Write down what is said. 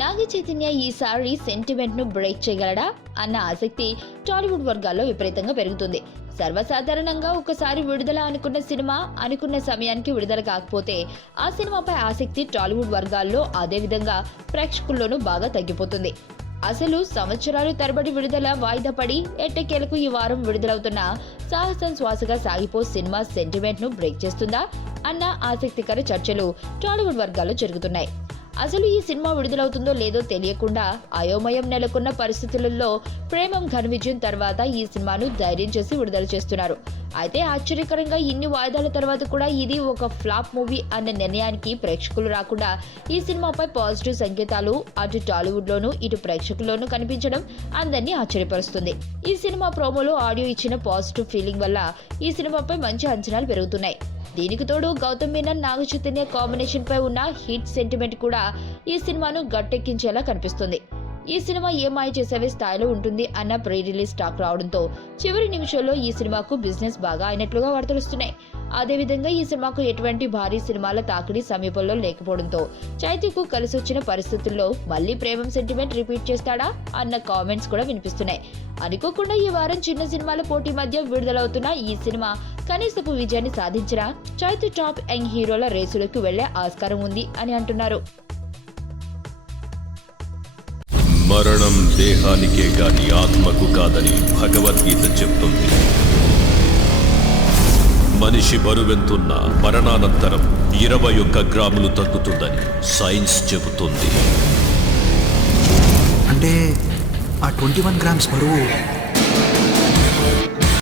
నాగ చైతన్య ఈసారి సెంటిమెంట్ ను బ్రేక్ చేయగలడా అన్న ఆసక్తి టాలీవుడ్ వర్గాల్లో విపరీతంగా పెరుగుతుంది. సర్వసాధారణంగా ఒకసారి విడుదల అనుకున్న సినిమా అనుకున్న సమయానికి విడుదల కాకపోతే ఆ సినిమాపై ఆసక్తి టాలీవుడ్ వర్గాల్లో అదే విధంగా ప్రేక్షకుల్లోనూ బాగా తగ్గిపోతుంది. అసలు సంవత్సరాలు తరబడి విడుదల వాయిదా పడి ఎట్టకేలకు ఈ వారం విడుదలవుతున్న సాహసం శ్వాసగా సాగిపో సినిమా సెంటిమెంట్ ను బ్రేక్ చేస్తుందా అన్న ఆసక్తికర చర్చలు టాలీవుడ్ వర్గాల్లో జరుగుతున్నాయి. అసలు ఈ సినిమా విడుదలవుతుందో లేదో తెలియకుండా అయోమయం నెలకొన్న పరిస్థితులలో ప్రేమం ఘన విజయం తర్వాత ఈ సినిమాను ధైర్యం చేసి విడుదల చేస్తున్నారు. అయితే ఆశ్చర్యకరంగా ఇన్ని వాయిదాల తర్వాత కూడా ఇది ఒక ఫ్లాప్ మూవీ అన్న నిర్ణయానికి ప్రేక్షకులు రాకుండా ఈ సినిమాపై పాజిటివ్ సంకేతాలు అటు టాలీవుడ్ లోనూ ఇటు ప్రేక్షకుల్లోనూ కనిపించడం అందరినీ ఆశ్చర్యపరుస్తుంది. ఈ సినిమా ప్రోమోలో ఆడియో ఇచ్చిన పాజిటివ్ ఫీలింగ్ వల్ల ఈ సినిమాపై మంచి అంచనాలు పెరుగుతున్నాయి. దీనికి తోడు గౌతమ్ మీనన్ నాగ చైతన్య కాంబినేషన్ పై ఉన్న హిట్ సెంటిమెంట్ కూడా ఈ సినిమాను గట్టెక్కించేలా కనిపిస్తుంది. ఈ సినిమా ఏ మాయ చేసేవే స్థాయిలో ఉంటుంది అన్న ప్రీ రిలీజ్ టాక్ రావడంతో చివరి నిమిషంలో ఈ సినిమాకు బిజినెస్ బాగా అయినట్లుగా వార్తలుస్తున్నాయి. అదేవిధంగా ఈ సినిమాకు ఎటువంటి భారీ సినిమాల తాకిడి సమీపంలో లేకపోవడంతో చైతన్యకు కలిసొచ్చిన పరిస్థితుల్లో మళ్లీ ప్రేమం సెంటిమెంట్ రిపీట్ చేస్తాడా అన్న కామెంట్స్ కూడా వినిపిస్తున్నాయి. అనుకోకుండా ఈ వారం చిన్న సినిమాల పోటీ మధ్య విడుదలవుతున్న ఈ సినిమా కనీసపు విజయాన్ని సాధించిన చైతన్య టాప్ యంగ్ హీరోల రేసులోకి వెళ్లే ఆస్కారం ఉంది అని అంటున్నారు. మరణం దేహానికే గాని ఆత్మకు కాదని భగవద్గీత చెప్తుంది. మనిషి బరువెంతున్న మరణానంతరం 21 గ్రాములు తగ్గుతుందని సైన్స్ చెబుతుంది. అంటే ఆ 21 గ్రామ్స్ బరువు